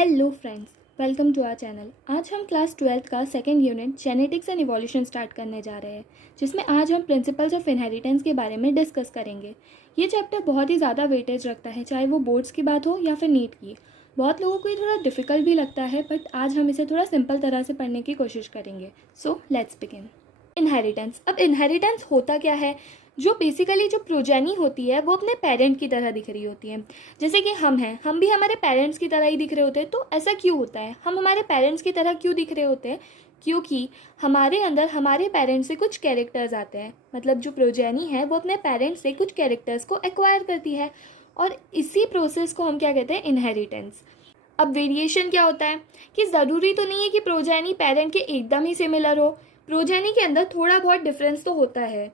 Hello friends, welcome to our channel. आज हम class 12th का second unit genetics and evolution start करने जा रहे हैं, जिसमें आज हम प्रिंसिपल्स ऑफ इनहेरिटेंस के बारे में डिस्कस करेंगे। ये चैप्टर बहुत ही ज़्यादा वेटेज रखता है, चाहे वो बोर्ड्स की बात हो या फिर नीट की। बहुत लोगों को ये थोड़ा डिफ़िकल्ट भी लगता है, बट आज हम इसे थोड़ा सिंपल तरह से पढ़ने की कोशिश करेंगे। So let's begin. इनहेरिटेंस। अब इनहेरिटेंस होता क्या है? जो बेसिकली जो प्रोजेनी होती है वो अपने पेरेंट की तरह दिख रही होती है। जैसे कि हम हैं, हम भी हमारे पेरेंट्स की तरह ही दिख रहे होते हैं। तो ऐसा क्यों होता है? हम हमारे पेरेंट्स की तरह क्यों दिख रहे होते हैं? क्योंकि हमारे अंदर हमारे पेरेंट्स से कुछ कैरेक्टर्स आते हैं। मतलब जो प्रोजेनी है वो अपने पेरेंट्स से कुछ कैरेक्टर्स को एक्वायर करती है, और इसी प्रोसेस को हम क्या कहते हैं? इनहेरिटेंस। अब वेरिएशन क्या होता है कि ज़रूरी तो नहीं है कि प्रोजेनी पेरेंट के एकदम ही सिमिलर हो। प्रोजेनी के अंदर थोड़ा बहुत डिफरेंस तो होता है।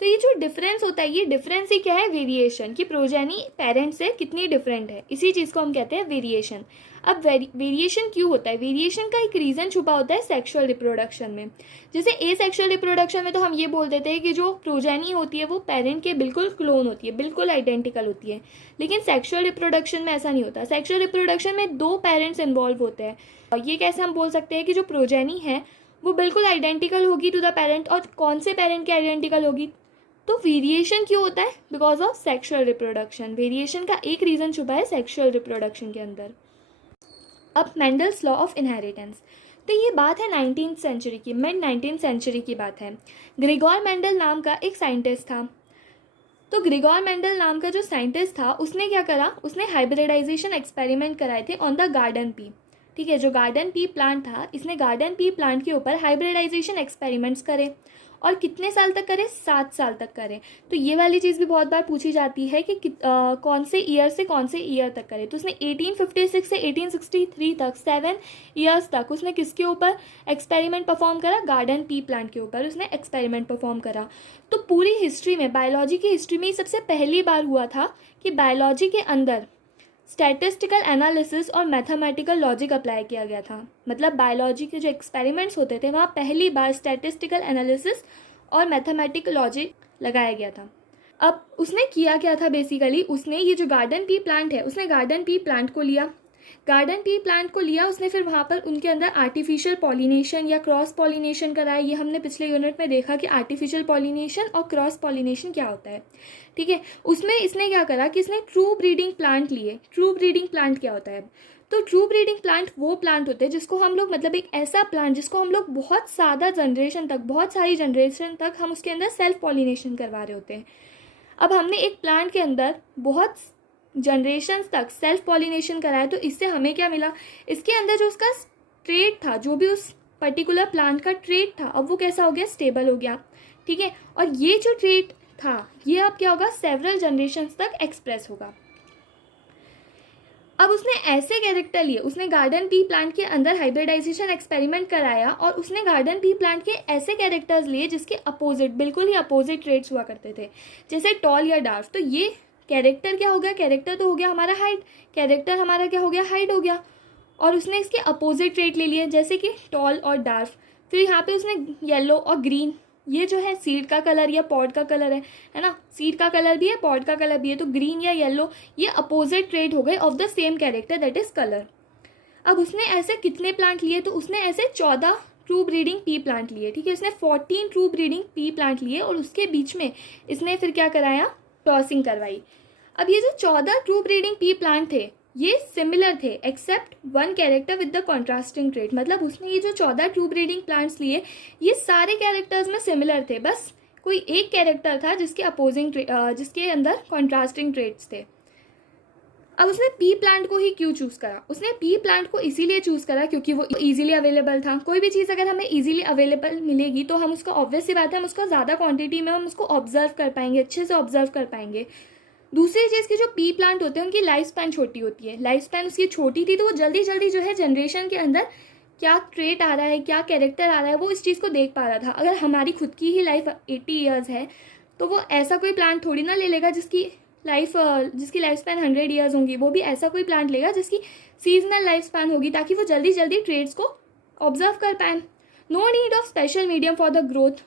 तो ये जो डिफरेंस होता है, ये डिफरेंस ही क्या है? वेरिएशन। कि प्रोजेनी पेरेंट से कितनी डिफरेंट है, इसी चीज़ को हम कहते हैं वेरिएशन। अब वेरिएशन क्यों होता है? वेरिएशन का एक रीज़न छुपा होता है सेक्सुअल रिप्रोडक्शन में। जैसे एसेक्सुअल रिप्रोडक्शन में तो हम ये बोल देते हैं कि जो प्रोजेनी होती है वो पेरेंट के बिल्कुल क्लोन होती है, बिल्कुल आइडेंटिकल होती है। लेकिन सेक्सुअल रिप्रोडक्शन में ऐसा नहीं होता। सेक्सुअल रिप्रोडक्शन में दो पेरेंट्स इन्वॉल्व होते हैं। और ये कैसे हम बोल सकते हैं कि जो प्रोजेनी है वो बिल्कुल आइडेंटिकल होगी टू द पेरेंट? और कौन से पेरेंट की आइडेंटिकल होगी? तो वेरिएशन क्यों होता है? Because of sexual reproduction. Variation का एक रीज़न छुपा है सेक्सुअल रिप्रोडक्शन के अंदर। अब मेंडल्स लॉ ऑफ इनहेरिटेंस। तो ये बात है 19th सेंचुरी की, मिड 19th सेंचुरी की बात है। ग्रिगोर मेंडल नाम का एक साइंटिस्ट था। तो ग्रिगोर मेंडल नाम का जो साइंटिस्ट था उसने क्या करा? उसने हाइब्रिडाइजेशन एक्सपेरिमेंट कराए थे ऑन द गार्डन पी। ठीक है, जो गार्डन पी प्लांट था, इसने गार्डन पी प्लांट के ऊपर हाइब्रिडाइजेशन एक्सपेरिमेंट्स करे। और कितने साल तक करे? 7 साल तक करे। तो ये वाली चीज़ भी बहुत बार पूछी जाती है कि कौन से ईयर से कौन से ईयर तक करे। तो उसने 1856 से 1863 तक 7 ईयर्स तक उसने किसके ऊपर एक्सपेरिमेंट परफॉर्म करा? गार्डन पी प्लांट के ऊपर उसने एक्सपेरिमेंट परफॉर्म करा। तो पूरी हिस्ट्री में, बायोलॉजी की हिस्ट्री में सबसे पहली बार हुआ था कि बायोलॉजी के अंदर स्टैटिस्टिकल एनालिसिस और मैथमेटिकल लॉजिक अप्लाई किया गया था। मतलब बायोलॉजी के जो एक्सपेरिमेंट्स होते थे वहाँ पहली बार स्टैटिस्टिकल एनालिसिस और मैथमेटिकल लॉजिक लगाया गया था। अब उसने किया क्या था? बेसिकली उसने ये जो गार्डन पी प्लांट है, उसने गार्डन पी प्लांट को लिया। गार्डन पी प्लांट को लिया उसने, फिर वहाँ पर उनके अंदर आर्टिफिशियल पॉलिनेशन या क्रॉस पॉलिनेशन कराया। ये हमने पिछले यूनिट में देखा कि आर्टिफिशियल पॉलिनेशन और क्रॉस पॉलिनेशन क्या होता है। ठीक है, उसमें इसने क्या करा कि इसने ट्रू ब्रीडिंग प्लांट लिए। ट्रू ब्रीडिंग प्लांट क्या होता है? तो ट्रू ब्रीडिंग प्लांट वो प्लांट होते हैं जिसको हम लोग, मतलब एक ऐसा प्लांट जिसको हम लोग बहुत ज़्यादा जनरेशन तक, बहुत सारी जनरेशन तक हम उसके अंदर सेल्फ पॉलिनेशन करवा रहे होते हैं। अब हमने एक प्लांट के अंदर बहुत जनरेशन्स तक सेल्फ पॉलिनेशन कराया, तो इससे हमें क्या मिला? इसके अंदर जो उसका ट्रेट था, जो भी उस पर्टिकुलर प्लांट का ट्रेट था, अब वो कैसा हो गया? स्टेबल हो गया। ठीक है, और ये जो ट्रेट था ये अब क्या होगा? सेवरल जनरेशन्स तक एक्सप्रेस होगा। अब उसने ऐसे कैरेक्टर लिए, उसने गार्डन पी प्लांट के अंदर हाइब्रिडाइजेशन एक्सपेरिमेंट कराया और उसने गार्डन पी प्लांट के ऐसे कैरेक्टर्स लिए जिसके अपोजिट, बिल्कुल ही अपोजिट ट्रेट्स हुआ करते थे, जैसे टॉल या डार्क। तो ये कैरेक्टर क्या हो गया? कैरेक्टर तो हो गया हमारा हाइट, कैरेक्टर हमारा क्या हो गया? हाइट हो गया। और उसने इसके अपोजिट ट्रेट ले लिए, जैसे कि टॉल और डार्क। फिर यहाँ पे उसने येलो और ग्रीन, ये जो है सीड का कलर या पॉड का कलर है ना? सीड का कलर भी है, पॉड का कलर भी है। तो ग्रीन या येलो ये अपोजिट ट्रेट हो गए of the same character, that is colour. अब उसने ऐसे कितने प्लांट लिए? तो उसने ऐसे 14 ट्रू ब्रीडिंग पी प्लांट लिए। ठीक है, उसने 14 ट्रू ब्रीडिंग पी प्लांट लिए और उसके बीच में इसने फिर क्या कराया? क्रॉसिंग करवाई। अब ये जो 14 ट्रू ब्रीडिंग पी प्लांट थे ये सिमिलर थे except one character with the contrasting trait. मतलब उसने ये जो 14 ट्रू ब्रीडिंग प्लांट्स लिए ये सारे कैरेक्टर्स में सिमिलर थे, बस कोई एक कैरेक्टर था जिसके अपोजिंग जिसके अंदर कॉन्ट्रास्टिंग ट्रेट्स थे। अब उसने पी प्लांट को ही क्यों चूज करा? उसने पी प्लांट को इसीलिए चूज करा क्योंकि वो इजीली अवेलेबल था। कोई भी चीज़ अगर हमें इजीली अवेलेबल मिलेगी तो हम उसका, ऑब्वियस सी बात है, हम उसका ज़्यादा क्वांटिटी में हम उसको ऑब्जर्व कर पाएंगे, अच्छे से ऑब्जर्व कर पाएंगे। दूसरी चीज़ की जो पी प्लांट होते हैं उनकी लाइफ स्पैन छोटी होती है। लाइफ स्पैन उसकी छोटी थी तो वो जल्दी जल्दी जो है जनरेशन के अंदर क्या ट्रेट आ रहा है, क्या कैरेक्टर आ रहा है, वो इस चीज़ को देख पा रहा था। अगर हमारी खुद की ही लाइफ 80 ईयर्स है तो वो ऐसा कोई प्लांट थोड़ी ना ले लेगा जिसकी लाइफ स्पैन 100 ईयर्स होंगी। वो भी ऐसा कोई प्लांट लेगा जिसकी सीजनल लाइफ स्पैन होगी, ताकि वो जल्दी जल्दी ट्रेड्स को ऑब्जर्व कर पाए। No need of special medium for the growth.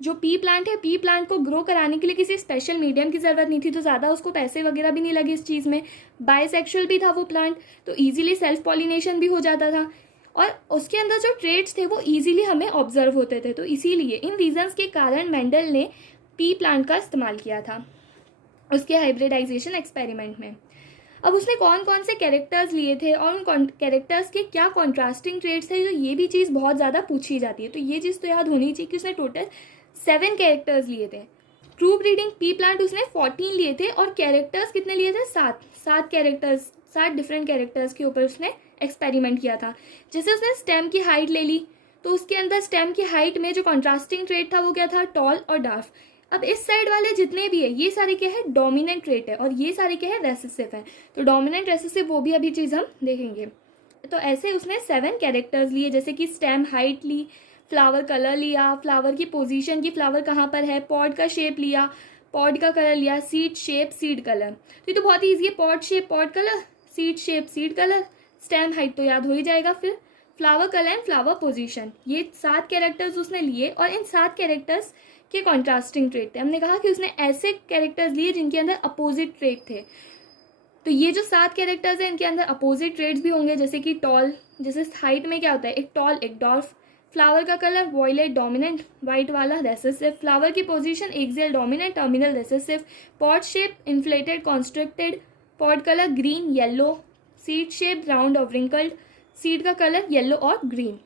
जो पी प्लांट है, पी प्लांट को ग्रो कराने के लिए किसी स्पेशल मीडियम की ज़रूरत नहीं थी, तो ज़्यादा उसको पैसे वगैरह भी नहीं लगे इस चीज़ में। बायसेक्सुअल भी था वो प्लांट, तो ईजिली सेल्फ पॉलिनेशन भी हो जाता था, और उसके अंदर जो ट्रेड्स थे वो ईजिली हमें ऑब्जर्व होते थे। तो इसीलिए इन रीजंस के कारण मेंडल ने पी प्लांट का इस्तेमाल किया था उसके हाइब्रिडाइजेशन एक्सपेरिमेंट में। अब उसने कौन कौन से कैरेक्टर्स लिए थे और उन कैरेक्टर्स के क्या कॉन्ट्रास्टिंग ट्रेड्स थे, जो ये भी चीज़ बहुत ज़्यादा पूछी जाती है। तो ये चीज़ तो याद होनी चाहिए कि उसने टोटल 7 कैरेक्टर्स लिए थे। ट्रू ब्रीडिंग पी प्लांट उसने 14 लिए थे, और कैरेक्टर्स कितने लिए थे? 7 कैरेक्टर्स, 7 डिफरेंट कैरेक्टर्स के ऊपर उसने एक्सपेरिमेंट किया था। जैसे उसने स्टेम की हाइट ले ली, तो उसके अंदर स्टेम की हाइट में जो कॉन्ट्रास्टिंग ट्रेड था वो क्या था? टॉल और डार्क। अब इस साइड वाले जितने भी है ये सारे क्या है? डोमिनेंट ट्रेट है, और ये सारे क्या है? रेसेसिव है। तो डोमिनेंट रेसेसिव वो भी अभी चीज़ हम देखेंगे। तो ऐसे उसने 7 कैरेक्टर्स लिए, जैसे कि स्टेम हाइट ली, फ्लावर कलर लिया, फ्लावर की पोजीशन की फ्लावर कहाँ पर है, पॉड का शेप लिया, पॉड का कलर लिया, सीड शेप, सीड कलर। तो ये तो बहुत ही ईजी है, pod shape, pod colour, seed shape, seed colour, stem height तो याद हो ही जाएगा। फिर flower colour and flower position, ये 7 कैरेक्टर्स उसने लिए, और इन 7 कैरेक्टर्स के कॉन्ट्रास्टिंग ट्रेट थे। हमने कहा कि उसने ऐसे कैरेक्टर्स लिए जिनके अंदर अपोजिट ट्रेट थे। तो ये जो 7 कैरेक्टर्स हैं इनके अंदर अपोजिट ट्रेड्स भी होंगे, जैसे कि टॉल, जैसे हाइट में क्या होता है? एक टॉल, एक डॉर्फ। फ्लावर का कलर वॉयलेट डोमिनेंट, वाइट वाला रेसेसिव। फ्लावर की position axial dominant, terminal recessive. Pod shape inflated constricted. Pod colour green yellow. Seed shape round और व्रिंकल्ड। सीड का कलर येलो और ग्रीन।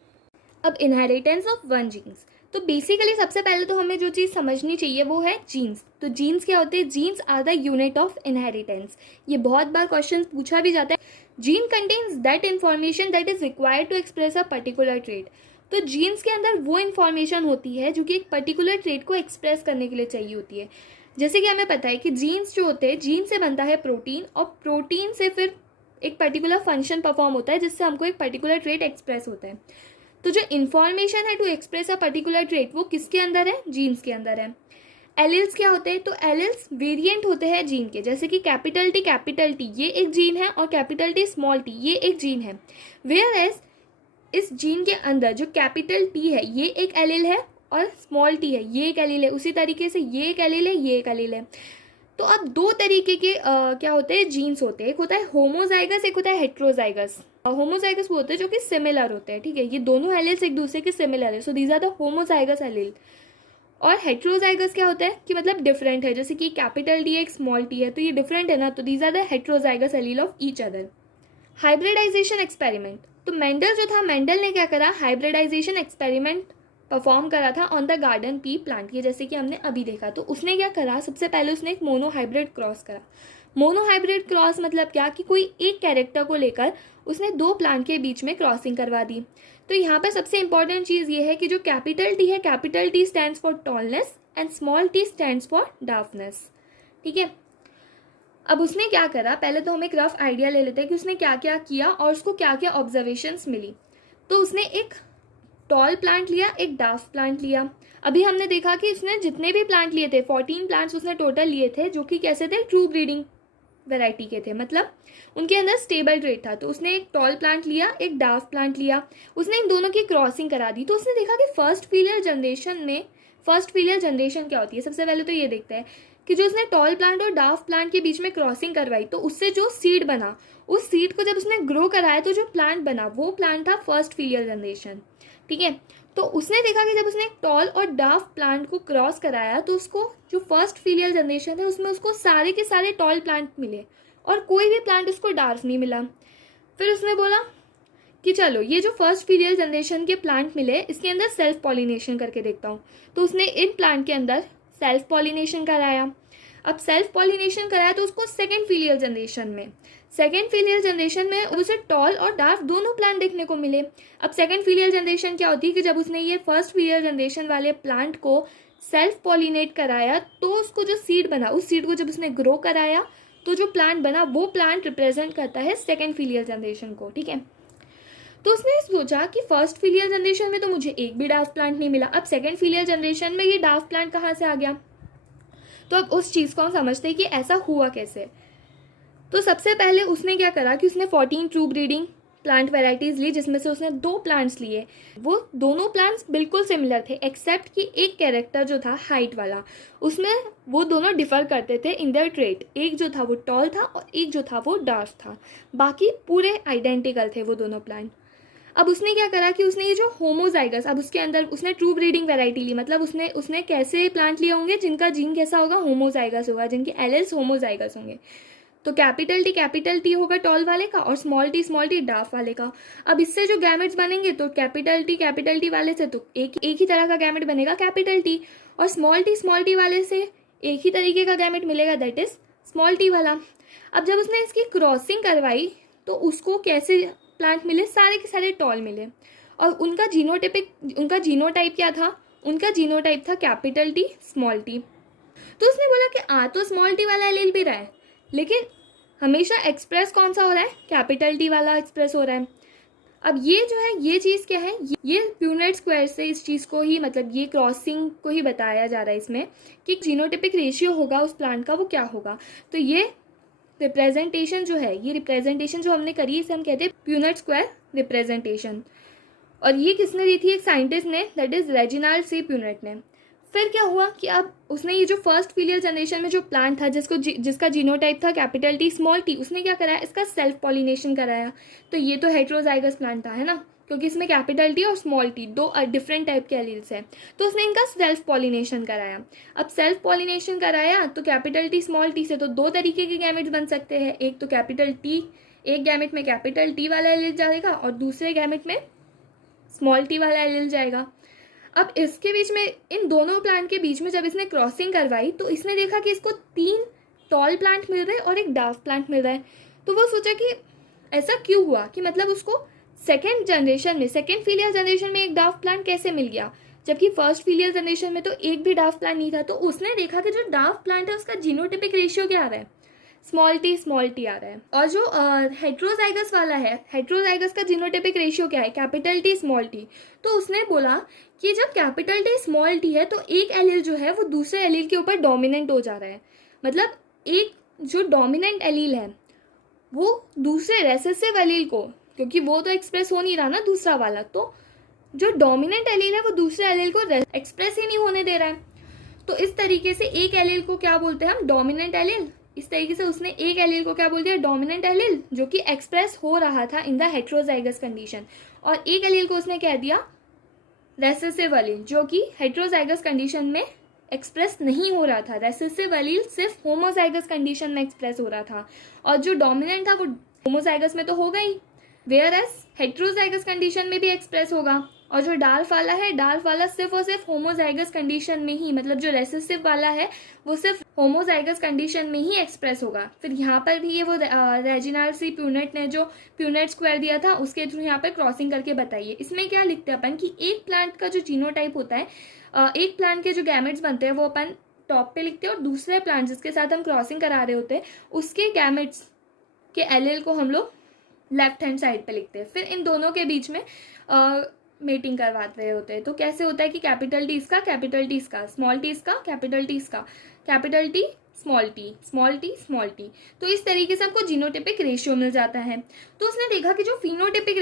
अब इनहेरिटेंस ऑफ वन जीन्स, तो basically सबसे पहले तो हमें जो चीज़ समझनी चाहिए वो है जीन्स। तो जीन्स क्या होते हैं? Genes are the unit of inheritance. ये बहुत बार क्वेश्चन पूछा भी जाता है। Gene contains that information that is required to express a particular trait. तो जीन्स के अंदर वो इन्फॉर्मेशन होती है जो कि एक पर्टिकुलर ट्रेट को एक्सप्रेस करने के लिए चाहिए होती है। जैसे कि हमें पता है कि जीन्स जो होते हैं, जीन से बनता है प्रोटीन, और प्रोटीन से फिर एक पर्टिकुलर फंक्शन परफॉर्म होता है जिससे हमको एक पर्टिकुलर ट्रेट एक्सप्रेस होता है। तो जो इन्फॉर्मेशन है to express a particular trait वो किसके अंदर है? जीन्स के अंदर है। एलिल्स क्या होते हैं? तो एलिल्स वेरिएंट होते हैं जीन के, जैसे कि कैपिटल टी ये एक जीन है, और कैपिटल टी स्मॉल टी ये एक जीन है। वेयर एज इस जीन के अंदर जो कैपिटल टी है ये एक एलिल है, और स्मॉल टी है ये एक एलिल है। उसी तरीके से ये एक एलिल है, ये एक एलिल है। तो अब 2 तरीके के क्या होते हैं? जीन्स होते हैं। एक होता है होमोजाइगस, एक होता है हेट्रोजाइगस। होमोजाइगस वो होते हैं जो कि सिमिलर होते हैं, ठीक है, ये दोनों एलिल्स एक दूसरे के सिमिलर है, so these are the homozygous allele. और हेट्रोजाइगस क्या होता है कि मतलब डिफरेंट है, जैसे कि कैपिटल टी एक स्मॉल टी है, तो ये डिफरेंट है ना, तो these are the heterozygous allele of each other. Hybridisation experiment, तो मेंडल जो था, मेंडल ने क्या करा? हाइब्रिडाइजेशन एक्सपेरिमेंट परफॉर्म करा था on the garden pea plant, ये जैसे कि हमने अभी देखा। तो उसने क्या करा? सबसे पहले उसने एक मोनोहाइब्रिड क्रॉस करा। मोनोहाइब्रिड क्रॉस मतलब क्या कि कोई एक कैरेक्टर को लेकर उसने 2 प्लांट के बीच में क्रॉसिंग करवा दी। तो यहाँ पर सबसे इंपॉर्टेंट चीज़ ये है कि जो कैपिटल टी है, capital T stands for tallness and small T stands for darkness, ठीक है। अब उसने क्या करा? पहले तो हम एक रफ आइडिया ले लेते हैं कि उसने क्या क्या किया और उसको क्या क्या ऑब्जर्वेशंस मिली। तो उसने एक टॉल प्लांट लिया, एक डार्क प्लांट लिया। अभी हमने देखा कि उसने जितने भी प्लांट लिए थे, 14 प्लांट्स उसने टोटल लिए थे, जो कि कैसे थे? ट्रू ब्रीडिंग वैरायटी के थे, मतलब उनके अंदर स्टेबल ट्रेट था। तो उसने एक टॉल प्लांट लिया, एक डार्क प्लांट लिया, उसने इन दोनों की क्रॉसिंग करा दी। तो उसने देखा कि फर्स्ट फीलियल जनरेशन क्या होती है। सबसे पहले तो ये देखते हैं कि जो उसने टॉल प्लांट और डार्क प्लांट के बीच में क्रॉसिंग करवाई, तो उससे जो सीड बना, उस सीड को जब उसने ग्रो कराया तो जो प्लांट बना वो प्लांट था फर्स्ट फीलियल जनरेशन, ठीक है। तो उसने देखा कि जब उसने एक टॉल और डार्क प्लांट को क्रॉस कराया तो उसको जो फर्स्ट फीलियल जनरेशन है उसमें उसको सारे के सारे टॉल प्लांट मिले, और कोई भी प्लांट उसको डार्क नहीं मिला। फिर उसने बोला कि चलो ये जो फर्स्ट फीलियल जनरेशन के प्लांट मिले इसके अंदर सेल्फ पॉलिनेशन करके देखता हूँ। तो उसने इन प्लांट के अंदर सेल्फ पॉलिनेशन कराया। अब सेल्फ पॉलिनेशन कराया तो उसको सेकेंड फीलियल जनरेशन में उसे टॉल और डार्क दोनों प्लांट देखने को मिले। अब सेकेंड फीलियल जनरेशन क्या होती है कि जब उसने ये फर्स्ट फीलियल जनरेशन वाले प्लांट को सेल्फ पॉलिनेट कराया तो उसको जो सीड बना, उस सीड को जब उसने ग्रो कराया तो जो प्लांट बना वो प्लांट रिप्रेजेंट करता है सेकेंड फीलियल जनरेशन को, ठीक है। तो उसने सोचा कि फर्स्ट फीलियल जनरेशन में तो मुझे एक भी डार्क प्लांट नहीं मिला, अब सेकेंड फीलियल जनरेशन में ये डार्क प्लांट कहाँ से आ गया। तो अब उस चीज़ को हम समझते हैं कि ऐसा हुआ कैसे। तो सबसे पहले उसने क्या करा कि उसने 14 ट्रू ब्रीडिंग प्लांट वैरायटीज़ ली, जिसमें से उसने 2 प्लांट्स लिए। वो दोनों प्लांट्स बिल्कुल सिमिलर थे, एक्सेप्ट कि एक कैरेक्टर जो था हाइट वाला, उसमें वो दोनों डिफ़र करते थे इन देयर ट्रेट। एक जो था वो टॉल था और एक जो था वो डार्क था, बाकी पूरे आइडेंटिकल थे वो दोनों प्लांट। अब उसने क्या करा कि उसने ये जो होमोजाइगस, अब उसके अंदर उसने ट्रू ब्रीडिंग वैरायटी ली, मतलब उसने कैसे प्लांट लिए होंगे जिनका जीन कैसा होगा, होमोजाइगस होगा, जिनके एलेल्स होमोजाइगस होंगे। तो कैपिटल टी होगा टॉल वाले का और स्मॉल टी डार्क वाले का। अब इससे जो गैमेट्स बनेंगे तो कैपिटल टी वाले से तो एक ही तरह का गैमेट बनेगा कैपिटल टी, और स्मॉल टी वाले से एक ही तरीके का गैमेट मिलेगा, दैट इज स्मॉल टी वाला। अब जब उसने इसकी क्रॉसिंग करवाई तो उसको कैसे प्लांट मिले, सारे के सारे टॉल मिले, और उनका जीनोटाइप क्या था, उनका जीनोटाइप था कैपिटल टी स्मॉल टी। तो उसने बोला कि तो स्मॉल टी वाला एलील भी रहा है, लेकिन हमेशा एक्सप्रेस कौन सा हो रहा है, कैपिटल टी वाला एक्सप्रेस हो रहा है। अब ये जो है ये चीज़ क्या है, ये प्यूनेट स्क्वायर से इस चीज़ को ही, मतलब ये क्रॉसिंग को ही बताया जा रहा है इसमें कि जीनोटिपिक रेशियो होगा उस प्लांट का वो क्या होगा। तो ये रिप्रेजेंटेशन जो है, ये रिप्रेजेंटेशन जो हमने करी इसे हम कहते हैं प्यूनेट स्क्वायर रिप्रेजेंटेशन। और ये किसने दी थी, एक साइंटिस्ट ने, that is Reginald C Punnett ने। फिर क्या हुआ कि अब उसने ये जो फर्स्ट फीलियल जनरेशन में जो प्लांट था जिसका जीनोटाइप था कैपिटल टी स्मॉल टी, उसने क्या कराया, इसका सेल्फ पॉलिनेशन कराया। तो ये तो हेट्रोजाइगस प्लांट था, है ना, क्योंकि इसमें कैपिटल टी और स्मॉल टी 2 डिफरेंट टाइप के एलील्स हैं। तो उसने इनका सेल्फ पॉलिनेशन कराया। अब सेल्फ पॉलिनेशन कराया तो कैपिटल टी स्मॉल टी से तो 2 तरीके के गैमेट्स बन सकते हैं, एक तो कैपिटल टी, एक गैमेट में कैपिटल टी वाला एलील जाएगा और दूसरे गैमेट में स्मॉल टी वाला एलील जाएगा। अब इसके बीच में, इन दोनों प्लांट के बीच में जब इसने क्रॉसिंग करवाई तो इसने देखा कि इसको 3 टॉल प्लांट मिल रहे हैं और एक डार्क प्लांट मिल रहा है। तो वो सोचा कि ऐसा क्यों हुआ, कि मतलब उसको सेकेंड फीलियल जनरेशन में एक डार्क प्लांट कैसे मिल गया, जबकि फर्स्ट फीलियल जनरेशन में तो एक भी डार्क प्लांट नहीं था। तो उसने देखा कि जो डार्क प्लांट है उसका जीनोटिपिक रेशियो क्या आ रहा है, स्मॉल टी आ रहा है। और जो हेट्रोजाइगस वाला है, हेट्रोजाइगस का जीनोटिपिक रेशियो क्या है, कैपिटल टी स्मॉल टी। तो उसने बोला कि जब कैपिटल टी स्मॉल टी है तो एक एलील जो है वो दूसरे एलील के ऊपर डोमिनेंट हो जा रहा है। मतलब एक जो डोमिनेंट एलील है वो दूसरे रेसेसिव एलील को, क्योंकि वो तो एक्सप्रेस हो नहीं रहा ना दूसरा वाला, तो जो डोमिनेंट एलील है वो दूसरे एलील को एक्सप्रेस ही नहीं होने दे रहा है। तो इस तरीके से एक एलील को क्या बोलते हैं हम, डोमिनेंट एलील। इस तरीके से उसने एक एलील को क्या बोल दिया, डोमिनेंट एलील, जो कि एक्सप्रेस हो रहा था इन द हेट्रोजाइगस कंडीशन, और एक एलील को उसने कह दिया रेसेसिव एलील, जो कि हेट्रोजाइगस कंडीशन में एक्सप्रेस नहीं हो रहा था। रेसेसिव एलील सिर्फ होमोजाइगस कंडीशन में एक्सप्रेस हो रहा था, और जो डोमिनेंट था वो होमोजाइगस में तो होगा ही, वेयर एज हेट्रोजाइगस कंडीशन में भी एक्सप्रेस होगा। और जो डार्क वाला सिर्फ और सिर्फ होमोजाइगस कंडीशन में ही, मतलब जो रेसेसिव वाला है वो सिर्फ होमोजाइगस कंडीशन में ही एक्सप्रेस होगा। फिर यहाँ पर भी ये वो रेजिनाल्ड सी प्यूनेट ने जो प्यूनेट स्क्वायर दिया था उसके थ्रू यहाँ पर क्रॉसिंग करके बताइए। इसमें क्या लिखते हैं अपन कि एक प्लांट का जो जीनोटाइप होता है, एक प्लांट के जो गैमेट्स बनते हैं वो अपन टॉप पे लिखते हैं, और दूसरे प्लांट जिसके साथ हम क्रॉसिंग करा रहे होते हैं उसके गैमेट्स के एलील को हम लोग लेफ्ट हैंड साइड पे लिखते हैं। फिर इन दोनों के बीच में मेटिंग करवाते रहे होते हैं। तो कैसे होता है कि कैपिटल टी इसका, स्मॉल टी इसका, कैपिटल टी स्मॉल टी। तो इस तरीके से हमको जीनोटिपिक रेशियो मिल जाता है। तो उसने देखा कि जो फिनोटिपिक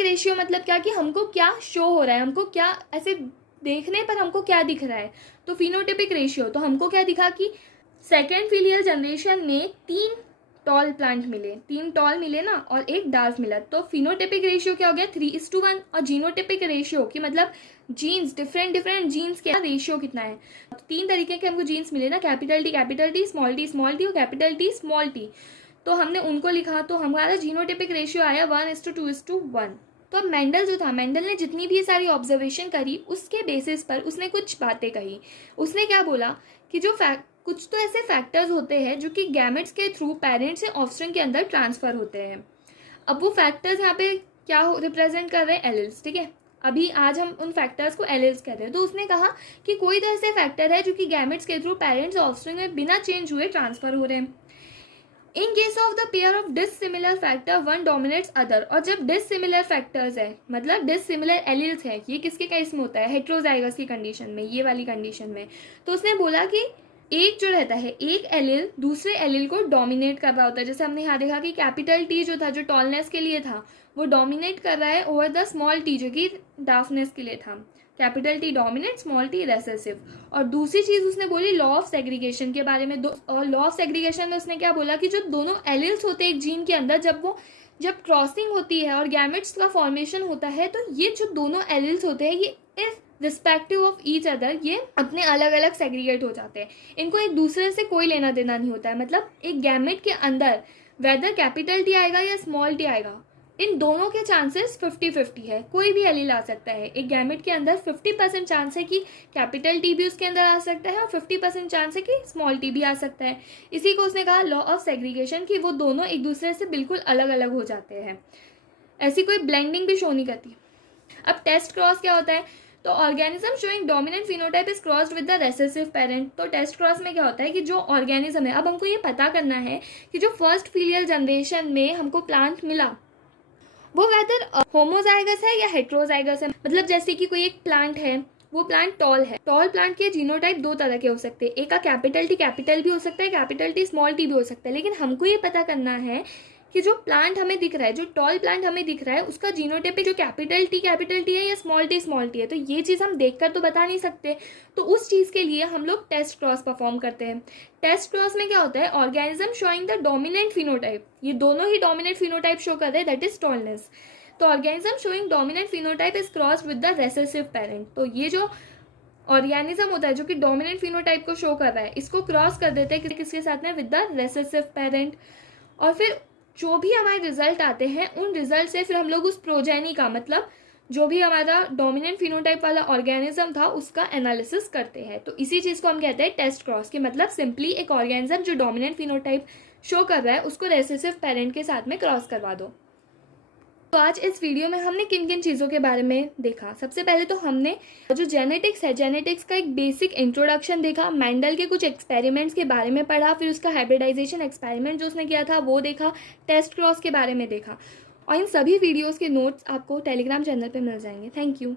रेशियो मतलब क्या, कि हमको क्या शो हो रहा है, हमको क्या ऐसे देखने पर हमको क्या दिख रहा है। तो फिनोटिपिक रेशियो, तो हमको क्या दिखा कि सेकेंड फीलियल जनरेशन में 3 टॉल प्लांट मिले, 3 टॉल मिले ना, और एक डार्क मिला। तो फिनोटिपिक रेशियो क्या हो गया, 3:1। और जीनोटिपिक रेशियो की मतलब जीन्स, डिफरेंट जीन्स के रेशियो कितना है। तो 3 तरीके के हमको जीन्स मिले ना, कैपिटल टी स्मॉल टी और कैपिटल टी स्मॉल टी। तो हमने उनको लिखा तो हमारा जीनोटिपिक रेशियो आया 1:2:1। तो अब मेंडल ने जितनी भी सारी ऑब्जर्वेशन करी उसके बेसिस पर उसने कुछ बातें कही। उसने क्या बोला कि जो कुछ तो ऐसे फैक्टर्स होते हैं जो कि गैमेट्स के थ्रू पेरेंट्स से ऑफस्प्रिंग के अंदर ट्रांसफर होते हैं। अब वो फैक्टर्स यहाँ पे क्या रिप्रेजेंट कर रहे हैं, एलील्स, ठीक है। अभी आज हम उन फैक्टर्स को एलील्स कहते हैं। तो उसने कहा कि कोई तो ऐसे फैक्टर है जो कि गैमेट्स के थ्रू पेरेंट्स ऑफस्प्रिंग में बिना चेंज हुए ट्रांसफर हो रहे हैं। In case of the pair of dissimilar factor one dominates other. और जब डिसिमिलर फैक्टर्स है, मतलब डिसिमिलर एलील्स है, ये किसके केस में होता है, हेट्रोजाइगस की कंडीशन में, ये वाली कंडीशन में। तो उसने बोला कि एक जो रहता है, एक एलिल दूसरे एलिल को डोमिनेट कर रहा होता है। जैसे हमने यहाँ देखा कि कैपिटल टी जो था, जो टॉलनेस के लिए था, वो डोमिनेट कर रहा है ओवर द स्मॉल टी जो कि डार्कनेस के लिए था। Capital T dominate, small T recessive. और दूसरी चीज उसने बोली लॉ ऑफ सेग्रीगेशन के बारे में। और लॉ ऑफ सेग्रीगेशन में उसने क्या बोला कि जो दोनों एलिल्स होते हैं एक जीन के अंदर, जब क्रॉसिंग होती है और गैमेट्स का फॉर्मेशन होता है, तो ये जो दोनों एलिल्स होते हैं ये इस रिस्पेक्टिव ऑफ ईच अदर ये अपने अलग अलग सेग्रीगेट हो जाते हैं। इनको एक दूसरे से कोई लेना देना नहीं होता है। मतलब एक गैमेट के अंदर वेदर कैपिटल टी आएगा या स्मॉल टी आएगा, इन दोनों के चांसेस 50-50 है। कोई भी एलील आ सकता है। एक गैमेट के अंदर 50% चांस है कि कैपिटल टी भी उसके अंदर आ सकता है और 50% चांस है कि स्मॉल टी भी आ सकता है। इसी को उसने कहा लॉ ऑफ सेग्रीगेशन, कि वो दोनों एक दूसरे से बिल्कुल अलग अलग हो जाते हैं। ऐसी कोई ब्लेंडिंग भी शो नहीं करती। अब टेस्ट क्रॉस क्या होता है? तो organism showing dominant phenotype is crossed with the recessive parent. तो टेस्ट क्रॉस में क्या होता है कि जो ऑर्गेनिज्म है, अब हमको ये पता करना है कि जो फर्स्ट फीलियल जनरेशन में हमको प्लांट मिला वो वेदर होमोजाइगस है या हेट्रोजाइगस है। मतलब जैसे कि कोई एक प्लांट है, वो प्लांट टॉल है। टॉल प्लांट के जीनोटाइप दो तरह के हो सकते हैं। एक का कैपिटल टी कैपिटल भी हो सकता है, कैपिटल टी स्मॉल टी भी हो सकता है। लेकिन हमको ये पता करना है कि जो प्लांट हमें दिख रहा है, जो टॉल प्लांट हमें दिख रहा है, उसका जीनोटाइप जो कैपिटल टी है या स्मॉल टी है। तो ये चीज़ हम देखकर तो बता नहीं सकते। तो उस चीज़ के लिए हम लोग टेस्ट क्रॉस परफॉर्म करते हैं। टेस्ट क्रॉस में क्या होता है? Organism showing the dominant phenotype, ये दोनों ही डोमिनेंट फिनोटाइप शो कर रहे हैं, दैट इज टॉलनेस। तो organism showing dominant phenotype is crossed with the recessive parent. तो ये जो ऑर्गेनिज्म होता है जो कि डोमिनेंट फिनोटाइप को शो कर रहा है, इसको क्रॉस कर देते हैं किसके साथ में? With the recessive parent. और फिर जो भी हमारे रिजल्ट आते हैं, उन रिजल्ट से फिर हम लोग उस प्रोजेनी का, मतलब जो भी हमारा डोमिनेंट फिनोटाइप वाला ऑर्गेनिज्म था, उसका एनालिसिस करते हैं। तो इसी चीज़ को हम कहते हैं टेस्ट क्रॉस। के मतलब सिंपली एक ऑर्गेनिज्म जो डोमिनेंट फिनोटाइप शो कर रहा है उसको रेसेसिव पेरेंट के साथ में क्रॉस करवा दो। तो आज इस वीडियो में हमने किन किन चीज़ों के बारे में देखा। सबसे पहले तो हमने जो जेनेटिक्स है, जेनेटिक्स का एक बेसिक इंट्रोडक्शन देखा, मेंडल के कुछ एक्सपेरिमेंट्स के बारे में पढ़ा, फिर उसका हाइब्रिडाइजेशन एक्सपेरिमेंट जो उसने किया था वो देखा, टेस्ट क्रॉस के बारे में देखा। और इन सभी वीडियोज़ के नोट्स आपको टेलीग्राम चैनल पर मिल जाएंगे। Thank you.